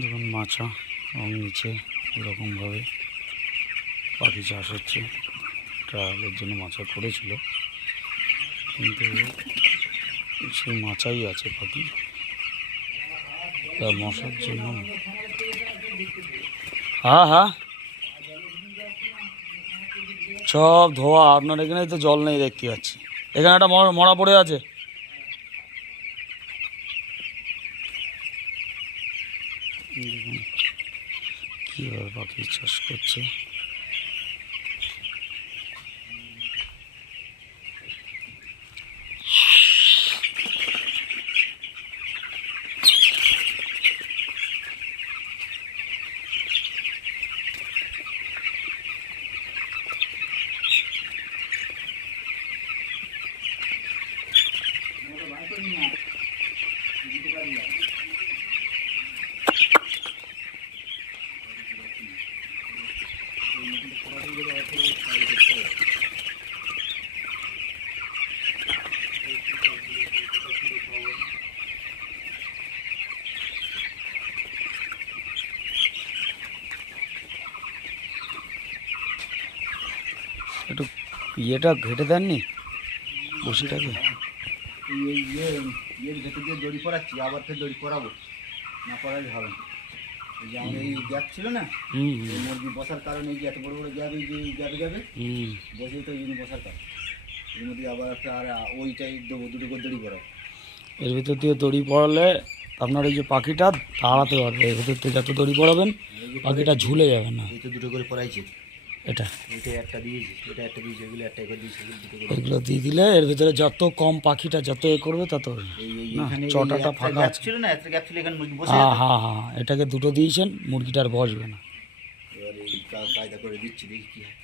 দেখুন মাছা এবং নিচে এরকমভাবে পাখি চাষ হচ্ছে। ট্রায়ালের জন্য মাছা করেছিল, কিন্তু সেই মাচাই আছে পাখি মশার জন্য। হ্যাঁ হ্যাঁ, সব ধোয়া। আপনার এখানে তো জল নেই দেখতে পাচ্ছি। এখানে একটা মরা পড়ে আছে। দেখুন কীভাবে পাখি চাষ করছে। একটু ইয়েটা ঘেটে দেননি বসিটাকে? ইয়ের ভেতর দিয়ে দড়ি পরাচ্ছি, আবার ফের দড়ি পরাবো, না পরালে হবে না। এই যে আমাদের এই গ্যাপ ছিল না, মুরগি বসার কারণে এই যে এত বড় বড় গ্যাপ, এই যে গ্যাপে বসেই তো এই জন্য বসার কারণ। এর মধ্যে আবার একটা আর ওইটাই দেবো, দুটো করে দড়ি পরাবো। এর ভিতর দিয়ে দড়ি পড়ালে আপনার এই যে পাখিটা দাঁড়াতে পারবে। এর ভিতর থেকে যত দড়ি পড়াবেন পাখিটা ঝুলে যাবে না। এই তো দুটো করে পরাইছি। এটা একটা দিয়েছি, এটা একটা দিয়েছি, এগুলো একটা করে দিয়েছি, এগুলো দিয়ে দিলে এর ভিতরে যত কম পাখিটা যত এ করবে তত না। চটাটা ফাঁকা আছে, ছিল না, একটা গ্যাপ ছিল, এখানে মুরগি বসে। হ্যাঁ হ্যাঁ হ্যাঁ, এটাকে দুটো দিয়েছেন, মুরগিটার বসবে না। এবার এই কায়দা করে দিচ্ছি, দেখি কি হয়।